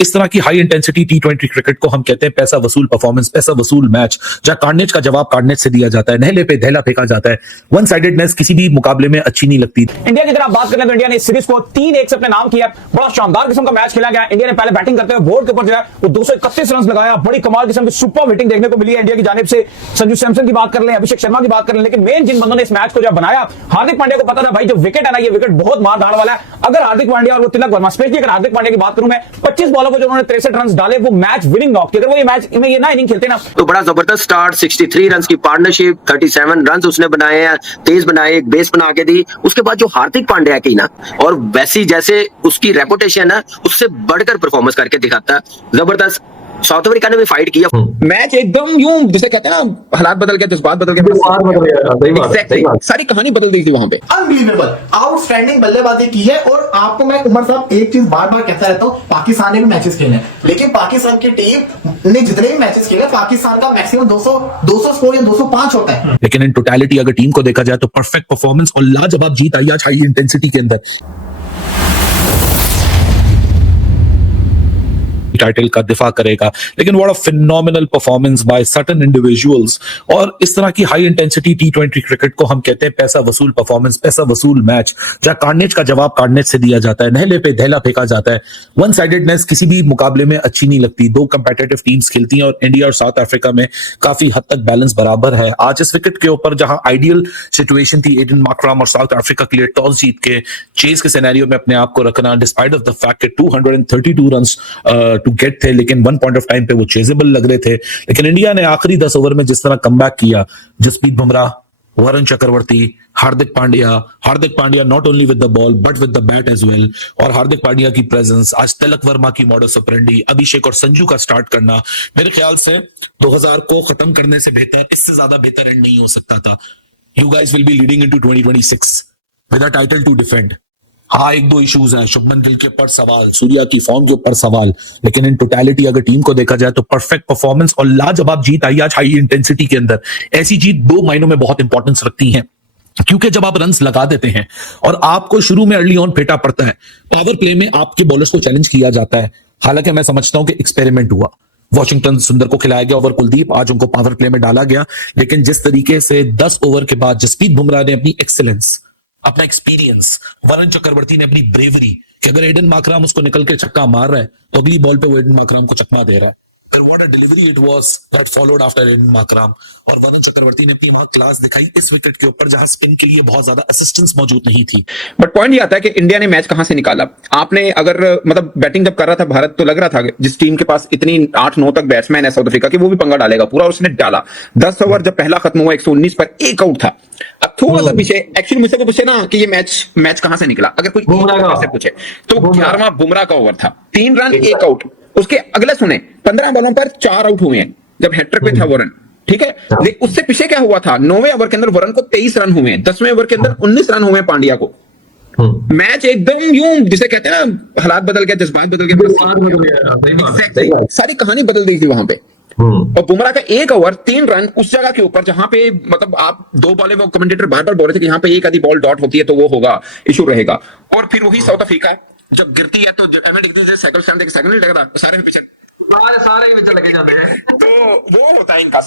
इस तरह की हाई इंटेंसिटी टी20 क्रिकेट को हम कहते हैं पैसा वसूल परफॉर्मेंस, पैसा वसूल मैच, जहां कार्नेज का जवाब कार्नेज से दिया जाता है, नहले पे धैला फेंका जाता है। वन साइडेडनेस किसी भी मुकाबले में अच्छी नहीं लगती। इंडिया की तरफ बात करें तो इंडिया ने इस सीरीज को 3-1 से अपने नाम किया। बड़ा शानदार किस्म का मैच खेला गया। इंडिया ने पहले बैटिंग करते हुए बोर्ड के ऊपर जो है वो 231 रन लगाया। बड़ी कमाल किस्म की सुपर हिटिंग देखने को मिली है इंडिया की जानिब से। संजू सैमसन की बात कर लें, अभिषेक शर्मा की बात कर लें, लेकिन मेन जिन बंदों ने इस मैच को जब बनाया, हार्दिक पांड्या को पता था भाई जो विकेट है ना, ये विकेट बहुत मार धाड़ वाला है। अगर हार्दिक पांड्या और वो तिलक वर्मा, स्पेशली अगर हार्दिक पांड्या की बात करूं मैं, 25 बॉलों को जो उन्होंने 63 रन डाले, वो मैच विनिंग नॉक थी। अगर वो ये मैच में ये ना इनिंग खेलते ना तो बड़ा जबरदस्त स्टार्ट, 63 रन की पार्टनरशिप, 37 रन उसने बनाए हैं, तेज बनाए, एक बेस बना के दी। उसके बाद जो हार्दिक पांड्या की ना, और वैसी जैसे उसकी रेपुटेशन है, उससे बढ़कर परफॉर्मेंस करके दिखाता है। जबरदस्त। साउथ अफ्रीका ने भी फाइट किया। मैच एकदम यूं जिसे कहते हैं ना, हालात बदल गए, जज्बात बदल गए, एग्जैक्टली सारी कहानी बदल गई थी वहां पे। अनबिलीवेबल आउटस्टैंडिंग बल्लेबाजी की है। और आपको मैं उमर साहब एक चीज बार बार कहता रहता हूँ, पाकिस्तान ने भी मैचेस खेले, लेकिन पाकिस्तान की टीम ने जितने भी मैचेस खेले, पाकिस्तान का मैक्सिमम 200 स्कोर या 205 होता है। लेकिन इन टोटलिटी अगर टीम को देखा जाए तो परफेक्ट परफॉर्मेंस और लाजवाब जीत आई आज हाई इंटेंसिटी के अंदर। टाइटल का दिफा करेगा, लेकिन what a phenomenal performance by certain individuals. और इस तरह की हाई इंटेंसिटी टी20 क्रिकेट को हम कहते हैं पैसा वसूल परफॉर्मेंस, पैसा वसूल मैच, जहां कार्नेज का जवाब कार्नेज से दिया जाता है, नहले पे धैला फेंका जाता है। वन साइडेडनेस किसी भी मुकाबले में अच्छी नहीं लगती। दो कंपेटिटिव टीम्स खेलती हैं और इंडिया और साउथ अफ्रीका में काफी हद तक बैलेंस बराबर है। आज इस विकेट के ऊपर जहां आइडियल सिचुएशन थी एडन मार्करम और साउथ अफ्रीका के लिए टॉस जीत के चेज के सिनेरियो में अपने आप को रखना, डिस्पाइट ऑफ द फैक्ट कि 232 रन्स टू गेट थे, लेकिन वन पॉइंट ऑफ टाइम पे वो चेजेबल लग रहे थे। लेकिन इंडिया ने आखिरी 10 ओवर में जिस तरह कमबैक किया, Jasprit Bumrah, Varun Chakravarthy, Hardik Pandya not only with the ball but with the bat as well, और हार्दिक पांड्या की प्रेजेंस, आज तिलक वर्मा की मॉडस ऑपरेंडी, अभिषेक और संजू का स्टार्ट करना, मेरे ख्याल से 2000 को खत्म करने से बेहतर, इससे ज्यादा बेहतर एंड नहीं हो सकता था। You guys will be leading into 2026 with a title to defend. हाँ, एक दो इश्यूज हैं, शुभमन गिल के ऊपर सवाल, सूर्या की फॉर्म के ऊपर सवाल, लेकिन इन टोटलिटी अगर टीम को देखा जाए तो परफेक्ट परफॉर्मेंस और लाजवाब जीत आई आज हाई इंटेंसिटी के अंदर। ऐसी जीत दो मायनों में बहुत इंपॉर्टेंस रखती है, क्योंकि जब आप रन्स लगा देते हैं और आपको शुरू में अर्ली ऑन फेंटा पड़ता है, पावर प्ले में आपके बॉलर्स को चैलेंज किया जाता है। हालांकि मैं समझता हूं कि एक्सपेरिमेंट हुआ, वॉशिंगटन सुंदर को खिलाया गया ओवर कुलदीप, आज उनको पावर प्ले में डाला गया, लेकिन जिस तरीके से 10 ओवर के बाद जसप्रीत बुमराह ने अपनी एक्सीलेंस, अपना एक्सपीरियंस, वरुण चक्रवर्ती ने अपनी ब्रेवरी, कि अगर एडन मार्करम उसको निकल के छक्का मार रहा है तो अगली बॉल पे वो एडन मार्करम को चकमा दे रहा है। फिर what a delivery it was that followed after Aiden Markram. और वरुण चक्रवर्ती ने अपनी बहुत क्लास दिखाई इस विकेट के ऊपर, जहां स्पिन के लिए बहुत ज्यादा असिस्टेंस मौजूद नहीं थी। बट पॉइंट ये आता है कि इंडिया ने मैच कहां से निकाला। आपने अगर मतलब बैटिंग जब कर रहा था भारत, तो लग रहा था कि जिस टीम के पास इतनी 8-9 तक बैट्समैन है साउथ अफ्रीका की, वो भी पंगा डालेगा पूरा, और उसने डाला। 10 ओवर जब पहला खत्म हुआ 119 पर एक आउट था। अब थोड़ा सा पीछे, एक्चुअली मुझसे को पूछे ना कि ये मैच कहां से निकला, अगर कोई से पूछे तो 11वां बुमराह का ओवर था, 3 रन 1 आउट। उसके अगले सुने 15 बॉलों पर 4 आउट हुए हैं जब हैट्रिक पे था वरुण, ठीक है। लेकिन उससे पीछे क्या हुआ था, 9वें ओवर के अंदर वरुण को 23 रन हुए हैं, 10वें ओवर के अंदर 19 रन हुए पांड्या को। मैच एकदम यूं जिसे कहते हैं ना, हालात बदल गए, जज्बात बदल गए, सारी कहानी बदल गई थी वहां पे। और बुमराह का एक ओवर 3 रन उस जगह के ऊपर जहां पे मतलब आप 2 बॉलें, वो कमेंटेटर बार बार बोल रहे थे कि यहाँ पे एक आधी बॉल डॉट होती है तो वो होगा, इशू रहेगा। और फिर वही साउथ अफ्रीका जब गिरती है तो साइकिल स्टैंड देके साइकिल नहीं लगता, सारे पीछे सारे ही लगे जाते हैं, तो वो होता है इनका।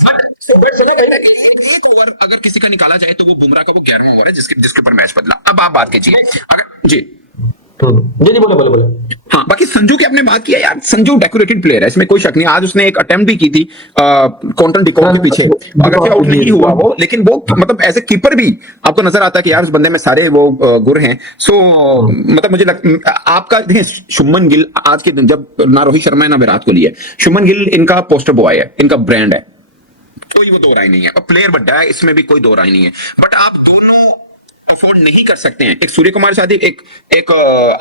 एक ओवर अगर किसी का निकाला जाए तो वो बुमराह का वो 11वां ओवर है जिसके ऊपर मैच बदला। अब आप बात कीजिए जी जी बोले। हाँ, बाकी संजू की आपने बात किया यार, संजू डेकोरेटेड प्लेयर है, इसमें कोई शक नहीं। आज उसने एक अटेम्प्ट भी की थी कॉन्टन डिकॉक के पीछे, अगर आउट नहीं हुआ वो, लेकिन वो मतलब एज ए कीपर भी आपको नजर आता है कि यार उस बंदे में सारे वो गुर हैं। सो मतलब मुझे आपका देखिए, शुभमन गिल आज के दिन, जब ना रोहित शर्मा है ना विराट कोहली है, शुभमन गिल इनका पोस्टर बॉय है, इनका ब्रांड है, कोई वो दो राय नहीं है। और प्लेयर बड़ा है, इसमें भी कोई दो राय नहीं है। बट आप दोनों अफोर्ड नहीं कर सकते हैं, एक सूर्य कुमार यादव, एक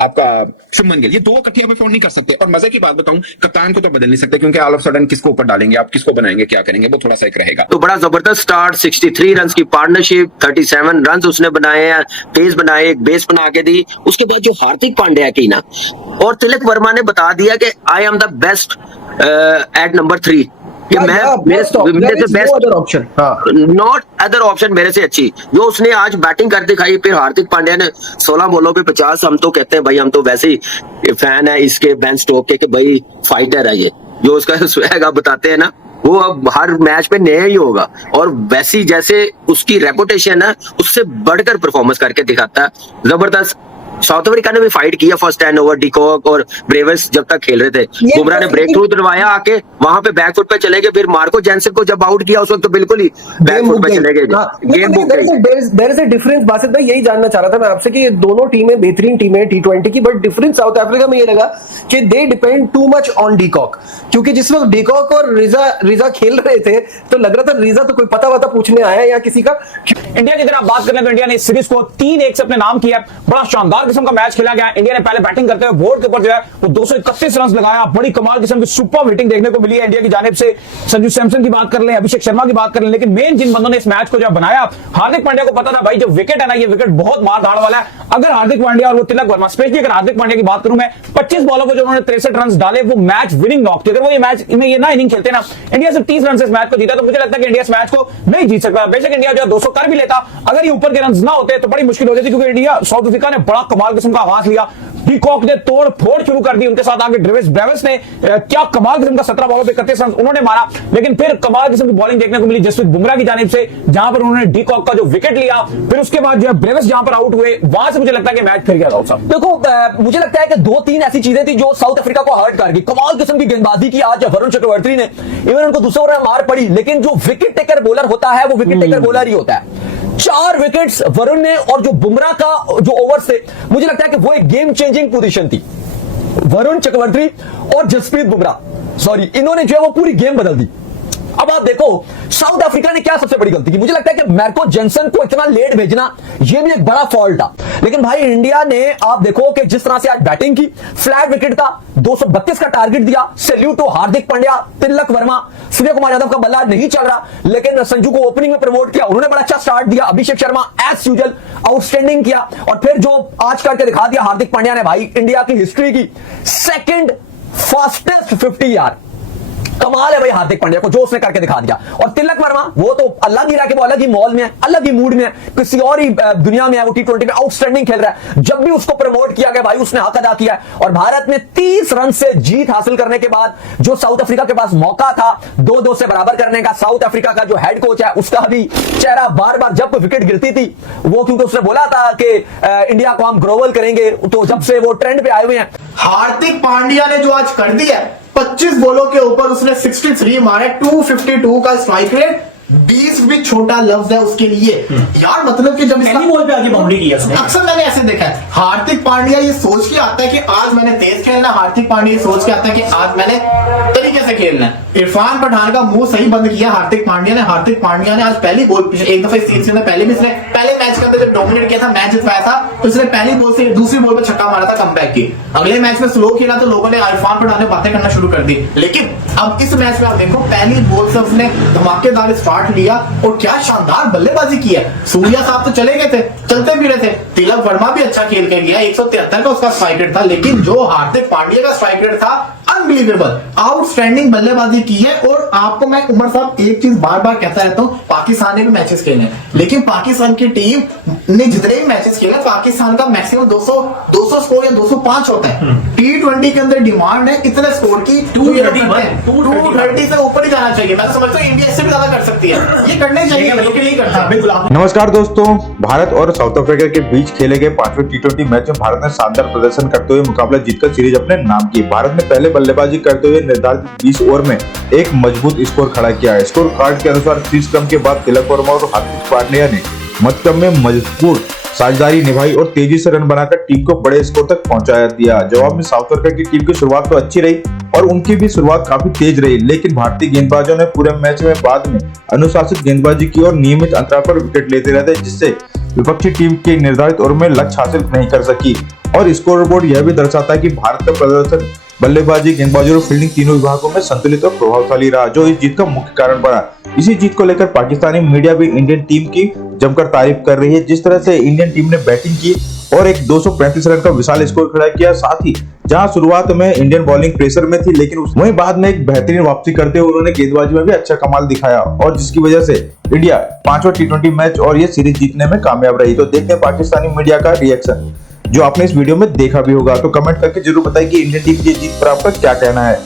आपका शुभमन गिल, ये दो इकट्ठे आप अफोर्ड नहीं कर सकते। और मजे की बात बताऊं, कप्तान को तो बदल नहीं सकते, क्योंकि ऑल ऑफ सडन किसको ऊपर डालेंगे आप, किसको बनाएंगे, क्या करेंगे, वो थोड़ा सा एक रहेगा। तो बड़ा जबरदस्त स्टार्ट, 63 रन की पार्टनरशिप, 37 रन उसने बनाए हैं, तेज बनाए, एक बेस बना के दी। उसके बाद जो हार्दिक पांड्या की ना, और तिलक वर्मा ने बता दिया कि I am the best at number 3, कि मैं मेरे से बेस्ट ऑप्शन। हाँ, नॉट अदर ऑप्शन मेरे से अच्छी जो उसने आज बैटिंग कर दिखाई। फिर हार्दिक पांड्या ने 16 बॉलों पे 50। हम तो कहते हैं भाई, हम तो वैसे ही फैन है इसके बेन स्टोक के कि भाई फाइटर है ये, जो उसका स्वैग आप बताते हैं ना, वो अब हर मैच पे नया ही होगा। और वैसी जैसे उसकी रेपुटेशन है, उससे बढ़कर परफॉर्मेंस करके दिखाता है। जबरदस्त। साउथ अफ्रीका ने भी फाइट किया फर्स्ट 10 ओवर, डिकॉक और ब्रेवर्स जब तक खेल रहे थे। बुमराह ने ब्रेक थ्रू दिलवाया, आके वहां पे बैकफुट पे चले गए। फिर मार्को जेंसन को जब आउट किया उस वक्त तो बिल्कुल ही बैकफुट पे चले गए। गेम बुक गई। There is a difference. Basit भाई यही जानना चाह रहा था मैं आपसे कि ये दोनों टीमें बेहतरीन टीमें T20 की, बट डिफरेंस साउथ अफ्रीका में ये लगा कि they depend too much on de Kock, क्योंकि जिस वक्त डिकॉक और रिजा खेल रहे थे तो लग रहा था रिजा तो कोई पता वता पूछने आया या किसी का। इंडिया की अगर आप बात करें तो इंडिया ने इस सीरीज को 3-1 से अपने नाम किया। बड़ा शानदार किस्म का मैच खेला गया। इंडिया ने पहले बैटिंग करते हुए बोर्ड के ऊपर जो है वो 231 रन लगाया। बड़ी कमाल किस्म की सुपर हिटिंग देखने को मिली है इंडिया की जानिब से। संजू सैमसन की बात कर लें, अभिषेक शर्मा की बात कर लें, लेकिन मेन जिन बंदों ने इस मैच को जो बनाया, हार्दिक पांड्या को पता था भाई जो विकेट है ना, ये विकेट बहुत मार धाड़ वाला है। अगर हार्दिक पांड्या और वो तिलक वर्मा, स्पेशली अगर हार्दिक पांड्या की बात करूं मैं, 25 बॉलों पर जो उन्होंने 63 रन डाले, वो मैच विनिंग नॉक थे। अगर वो ये मैच में ये ना इनिंग खेलते ना, इंडिया सिर्फ 30 रन से इस मैच को जीता, तो मुझे लगता है कि इंडिया इस मैच को नहीं जीत सकता। बेशक इंडिया जो 200 कर भी लेता, अगर ये ऊपर के रन ना होते तो बड़ी मुश्किल हो जाती, क्योंकि इंडिया साउथ अफ्रीका ने बड़ा कमाल किस्म का आगाज लिया। पीकॉक ने तोड़ फोड़ शुरू कर दी, उनके साथ आगे ब्रेविस ने क्या कमाल किस्म का 17 बॉलों पे 31 रन उन्होंने मारा। लेकिन फिर कमाल किस्म की बॉलिंग देखने को मिली जसप्रीत बुमराह की जानिब से, जहां पर उन्होंने डीकॉक का जो विकेट लिया, फिर उसके बाद जो है ब्रेविस जहां पर आउट हुए, वहां से मुझे लगता है कि मैच फिर गया था। देखो मुझे लगता है कि 2-3 ऐसी चीजें थी जो साउथ अफ्रीका को हर्ट कर गई। कमाल किस्म की गेंदबाजी की आज वरुण चक्रवर्ती ने, इवन उनको दूसरे ओवर में मार पड़ी, लेकिन जो विकेट टेकर बॉलर होता है वो विकेट टेकर बॉलर ही होता है। 4 विकेट्स वरुण ने, और जो बुमराह का जो ओवर्स थे, मुझे लगता है कि वो एक गेम चेंजिंग पोजीशन थी। वरुण चक्रवर्ती और जसप्रीत बुमराह, सॉरी, इन्होंने जो है वो पूरी गेम बदल दी। अब आप देखो साउथ अफ्रीका ने क्या सबसे बड़ी गलती की। मुझे लगता है कि मार्को जेंसन को इतना लेट भेजना ये भी एक बड़ा फॉल्ट था। लेकिन भाई इंडिया ने आप देखो कि जिस तरह से आज बैटिंग की, फ्लैट विकेट था, 232 का टारगेट दिया। सैल्यूट टू हार्दिक पांड्या, तिलक वर्मा, सूर्य कुमार यादव का बल्ला नहीं चल रहा, लेकिन संजू को ओपनिंग में प्रमोट किया, उन्होंने बड़ा अच्छा स्टार्ट दिया। Abhishek Sharma as usual outstanding किया, और फिर जो आज करके दिखा दिया हार्दिक पांड्या ने, भाई इंडिया की हिस्ट्री की सेकंड फास्टेस्ट 50 यार। कमाल है भाई हार्दिक पांड्या को जो उसने करके दिखा दिया। और तिलक वर्मा वो तो अलग ही रहा कि वो अलग ही मॉल में है, अलग ही मूड में है, किसी और ही दुनिया में है। वो T20 में आउटस्टैंडिंग खेल रहा है। जब भी उसको प्रमोट किया गया भाई उसने हक अदा किया है। और भारत में 30 रन से जीत हासिल करने के बाद जो साउथ अफ्रीका के पास मौका था 2-2 से बराबर करने का, साउथ अफ्रीका का जो हेड कोच है उसका भी चेहरा बार बार जब विकेट गिरती थी वो, क्योंकि उसने बोला था कि इंडिया को हम ग्रोवल करेंगे, तो जब से वो ट्रेंड पे आए हुए हैं। हार्दिक पांड्या ने जो आज कर दिया, 25 बॉलों के ऊपर उसने 63 मारे, 252 का स्ट्राइक रेट, 20 भी छोटा लफ्ज है उसके लिए यार। मतलब कि जब पहली बॉल पे आगे बाउंड्री की है, अक्सर मैंने ऐसे देखा है, हार्दिक पांड्या ये सोच के आता है कि आज मैंने तेज खेलना, हार्दिक पांड्या ये सोच के आता है कि आज मैंने तरीके से खेलना है। इरफान पठान का मुंह सही बंद किया हार्दिक पांड्या ने। हार्दिक पांड्या ने आज पहली बॉल, एक दफा इस सीरीज में पहले भी इसने पहले मैच के अंदर जब डोमिनेट किया था, मैच जितवाया था, तो इसने पहली बॉल से दूसरी बॉल पर छक्का मारा था कमबैक की। अगले मैच में स्लो खेला तो लोगों ने इरफान पठान ने बातें करना शुरू कर दी। लेकिन अब इस मैच में आप देखो पहली बॉल से उसने धमाकेदार स्टार्ट लिया और क्या शानदार बल्लेबाजी की है। सूर्या साहब तो चले गए थे, चलते भी रहे थे। तिलक वर्मा भी अच्छा खेल के गया, 173 का उसका स्ट्राइक रेट था, लेकिन जो हार्दिक पांड्या का स्ट्राइक रेट था अनबिलीवेबल, आउटस्टैंडिंग बल्लेबाजी की है। और आपको मैं उमर साहब एक चीज बार बार कहता रहता हूं, पाकिस्तान ने भी मैचेस खेले, लेकिन पाकिस्तान की टीम ने जितने भी मैचेस खेले, पाकिस्तान का मैक्सिमम 200 स्कोर या 205 होता है। T20 के अंदर डिमांड है इतने स्कोर की, 230 से ऊपर ही जाना चाहिए। मैं तो समझता हूं इंडिया इससे भी ज्यादा कर सकती है, ये करने चाहिए, लेकिन नहीं करता। बिल्कुल। नमस्कार दोस्तों, भारत और साउथ अफ्रीका के बीच खेले गए 5वें T20 मैच में भारत ने शानदार प्रदर्शन करते हुए मुकाबला जीतकर सीरीज अपने नाम की। भारत ने पहले बल्लेबाजी करते हुए निर्धारित 20 ओवर में एक मजबूत स्कोर खड़ा किया है। स्कोर कार्ड के अनुसार 30 क्रम के बाद तिलक वर्मा और हार्दिक पांड्या ने मध्यक्रम में मजबूत साझेदारी निभाई और तेजी से रन बनाकर टीम को बड़े स्कोर तक पहुंचा दिया। जवाब में साउथ अफ्रीका की टीम की शुरुआत तो अच्छी रही और उनकी भी शुरुआत काफी तेज रही, लेकिन भारतीय गेंदबाजों ने पूरे मैच में बाद में अनुशासित गेंदबाजी की और नियमित अंतराल पर विकेट लेते रहते, जिससे विपक्षी टीम के निर्धारित ओवर में लक्ष्य हासिल नहीं कर सकी। और स्कोर बोर्ड यह भी दर्शाता है कि भारत का प्रदर्शन बल्लेबाजी, गेंदबाजी और फील्डिंग तीनों विभागों में संतुलित और प्रभावशाली रहा, जो इस जीत का मुख्य कारण बना। इसी जीत को लेकर पाकिस्तानी मीडिया भी इंडियन टीम की जमकर तारीफ कर रही है। जिस तरह से इंडियन टीम ने बैटिंग की और एक 235 रन का विशाल स्कोर खड़ा किया। साथ ही जहां शुरुआत में इंडियन बॉलिंग प्रेशर में थी, लेकिन वहीं बाद में एक बेहतरीन वापसी करते हुए उन्होंने गेंदबाजी में भी अच्छा कमाल दिखाया और जिसकी वजह से इंडिया 5वां T20 मैच और ये सीरीज जीतने में कामयाब रही। तो देखते हैं पाकिस्तानी मीडिया का रिएक्शन, जो आपने इस वीडियो में देखा भी होगा। तो कमेंट करके जरूर बताइए कि इंडियन टीम की जीत पर आपका क्या कहना है।